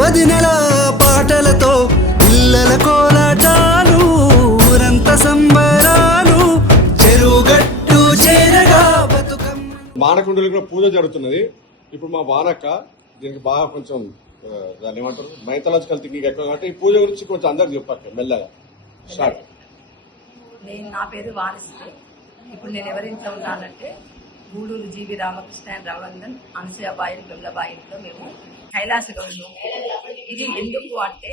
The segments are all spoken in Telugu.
వదినెల పాటలతో పిల్లల కోలాటాలు ఊరంత సంబరాలు చెరుగట్టు చేరగా బతుకమ్మ. మానకుండలు కూడా పూజ జరుగుతున్నది. ఇప్పుడు మా వానక్క దీనికి బాగా కొంచెం దాన్ని ఏమంటారు మైథలాజికల్ థింకింగ్ ఎక్కువ కాబట్టి ఈ పూజ గురించి కొంచెం అందరికి చెప్పక్క మెల్లగా స్టార్ట్. నా పేరు వాణిశ్రీ. ఇప్పుడు నేను ఎవరింట్లో ఉన్నానంటే గూడూరు జీవి రామకృష్ణ అండ్ రఘునందన్ అనసూయబాయి బిమ్లబాయితో మేము కైలాస గౌరి. ఇది ఎందుకు అంటే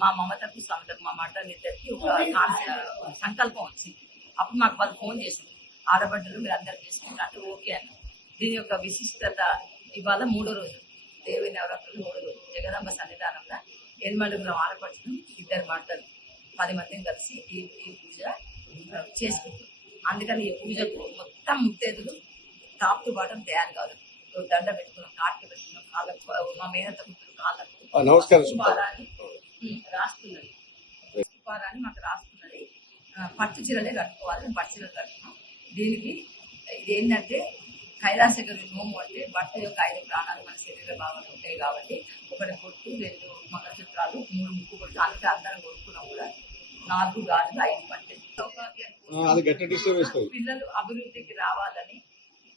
మా మమతకు సమతకు మా మటనిద్దరికి ఒక సంకల్పం వచ్చింది. అప్పుడు మాకు వాళ్ళు ఫోన్ చేసింది, ఆడబడ్డలు మీరు అందరు చేసుకుంటారు అంటే ఓకే అన్న. దీని యొక్క విశిష్టత ఇవాళ 3వ రోజు దేవి నవరాత్రులు 3వ రోజు జగదంబ సన్నిధానంలో 8 ఆడపడుచులు 2 మడతలు 10 మందిని కలిసి ఈ పూజ చేసుకుంటాం. అందుకని ఈ పూజకు మొత్తం ముత్తేదులు టాప్ టు బాటం తయారు కాదు. దండ పెట్టుకున్నాం, కాట్లు పెట్టుకున్నాం, కాళ్ళకు మా మేనత ముట్టులు కాళ్ళకు రాస్తున్నది. ఉపారాన్ని మాకు రాస్తున్నది. పట్టు చీరలే కట్టుకోవాలి, పట్టు చీరలు కట్టుకున్నాం. దీనికి ఇది ఏంటంటే కైలాసగిరి నోము అంటే బట్ట యొక్క 5 ప్రాణాలు మన శరీర భాగాలు ఉంటాయి కాబట్టి 1 పొట్టు 2 మకర చిత్రాలు 3 ముక్కు పొట్టు అంతా అందరం కొడుకున్నాం కూడా 4 గాజులు 5 పట్టెలు. పిల్లలు అభివృద్ధికి రావాలని,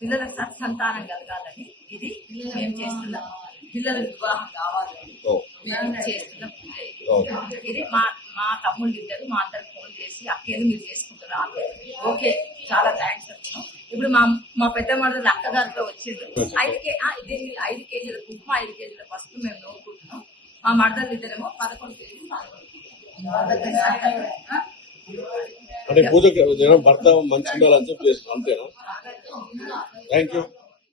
పిల్లల సత్సంతానం కలగాలని ఇది మేము చేస్తున్నాం. పిల్లల వివాహం కావాలని మేము చేస్తున్న పూజ ఇది. మా తమ్ముళ్ళు ఇద్దరు మా అందరికి ఫోన్ చేసి అక్కేది మీరు చేసుకుంటారా అంటే ఓకే చాలా థ్యాంక్స్ చెప్తున్నాం. ఇప్పుడు మా పెద్ద మడలు అక్కగారితో వచ్చిండ్రు. 5 కేజీల కుంకుమ 5 కేజీల పసుపు మేము నోరుకుంటున్నాం. మా మడదలు ఇద్దరేమో 11 కేజీలు అంటే పూజ భర్త మంచి ఉండాలని చెప్పి అంతేనా? Thank you.